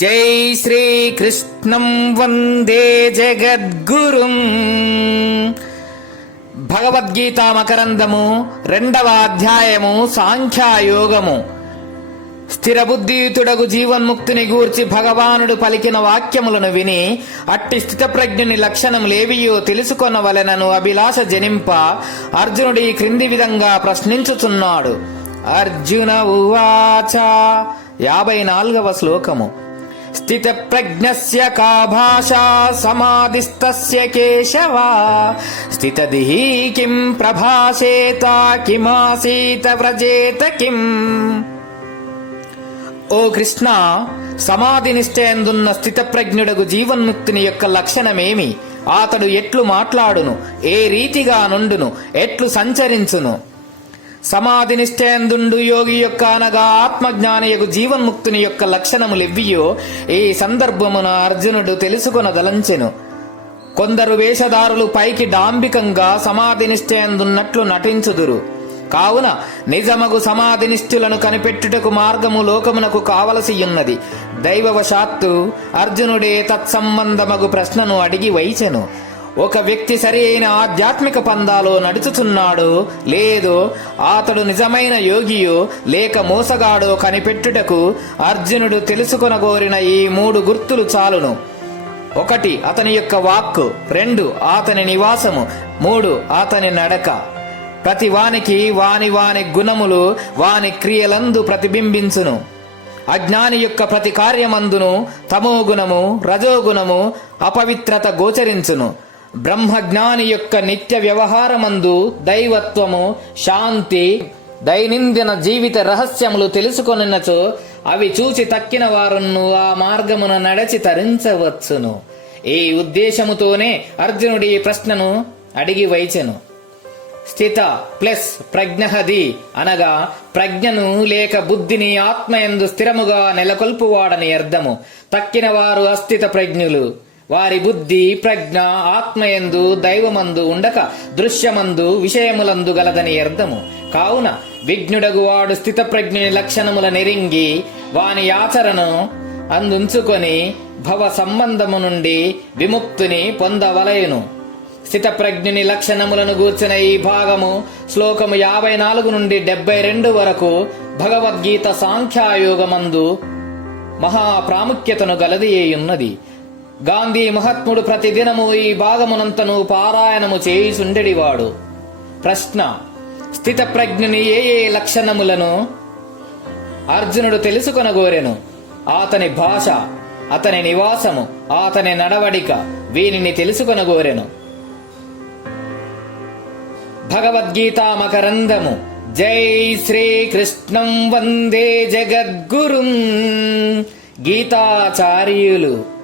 జై శ్రీకృష్ణం వందే జగద్గురుం. భగవద్గీత మకరందము రెండవ అధ్యాయము సాంఖ్యాయోగము. స్థిరబుద్ధియుతుడగు జీవన్ముక్తిని గూర్చి భగవానుడు పలికిన వాక్యములను విని అట్టి స్థితప్రజ్ఞుని లక్షణములేవియో తెలుసుకొనవలెనను అభిలాష జనింప అర్జునుడు ఈ క్రింది విధంగా ప్రశ్నించుచున్నాడు. అర్జున ఉవాచ. యాభై నాలుగవ శ్లోకము. స్థిత ప్రజ్ఞస్య కా భాషా సమాధిస్తస్య కేశవ స్థితదిహి కిం ప్రభాషేత కిమాసీత వ్రజేత కిం ఓ కృష్ణ సమాధి నిష్ఠయందున్న స్థితప్రజ్ఞుడగు జీవన్ముక్తిని యొక్క లక్షణమేమి? అతడు ఎట్లు మాట్లాడును? ఏ రీతిగా నుండును? ఎట్లు సంచరించును? సమాధి నిష్ఠయందుండు యోగి యొక్క అనగా ఆత్మజ్ఞానయగు జీవన్ముక్తుని యొక్క లక్షణములెవ్వియో ఈ సందర్భమున అర్జునుడు తెలుసుకొనదలంచెను. కొందరు వేషధారులు పైకి డాంబికంగా సమాధి నిష్ఠయందున్నట్లు నటించుదురు. కావున నిజమగు సమాధి నిష్ఠులను కనిపెట్టుటకు మార్గము లోకమునకు కావలసియున్నది. దైవవశాత్తు అర్జునుడే తత్సంబంధమగు ప్రశ్నను అడిగి వైచెను. ఒక వ్యక్తి సరైన ఆధ్యాత్మిక పందాలో నడుచుతున్నాడు లేదు అతడు నిజమైన యోగియో లేక మోసగాడో కనిపెట్టుటకు అర్జునుడు తెలుసుకొనగోరిన ఈ మూడు గుర్తులు చాలును. ఒకటి అతని యొక్క వాక్కు. రెండు అతని నివాసము. మూడు అతని నడక. ప్రతి వానికి వాని వాని గుణములు వాని క్రియలందు ప్రతిబింబించును. అజ్ఞాని యొక్క ప్రతి కార్యమందును తమోగుణము రజోగుణము అపవిత్రత గోచరించును. బ్రహ్మజ్ఞాని యొక్క నిత్య వ్యవహారమందు దైవత్వము శాంతి దైనందిన జీవిత రహస్యములు తెలుసుకొనినచో అవి చూచి తక్కిన వారును ఆ మార్గమున నడచి తరించవచ్చును. ఈ ఉద్దేశముతోనే అర్జునుడి ఈ ప్రశ్నను అడిగి వైచెను. స్థిత ప్లస్ ప్రజ్ఞహది అనగా ప్రజ్ఞను లేక బుద్ధిని ఆత్మయందు స్థిరముగా నెలకొల్పువాడని అర్థము. తక్కిన వారు అస్థిత ప్రజ్ఞులు. వారి బుద్ధి ప్రజ్ఞ ఆత్మయందు దైవమందు ఉండక దృశ్యమందు విషయములందు గలదని అర్థము. కావున విఘ్నుడగు వాడు స్థిత ప్రజ్ఞుని లక్షణముల నెరింగి వాని ఆచరణను అందుంచుకొని భవ సంబంధము నుండి విముక్తిని పొందవలయును స్థితప్రజ్ఞుని లక్షణములను గూర్చిన ఈ భాగము శ్లోకము యాభై నాలుగు నుండి డెబ్బై రెండు వరకు భగవద్గీత సాంఖ్యాయోగమందు మహా ప్రాముఖ్యతను గలది ఉన్నది గాంధీ మహాత్ముడు ప్రతిదినము ఈ భాగమునంతను పారాయణము చేయుచుండెడివాడు. ప్రశ్న స్థితప్రజ్ఞుని ఏ ఏ లక్షణములను అర్జునుడు తెలుసుకొనగోరెను? అతని భాష అతని నివాసము అతని నడవడిక వీనిని తెలుసుకొనగోరెను? భగవద్గీతా మకరందము జై శ్రీకృష్ణం వందే జగద్గురుం. గీతాచార్యులు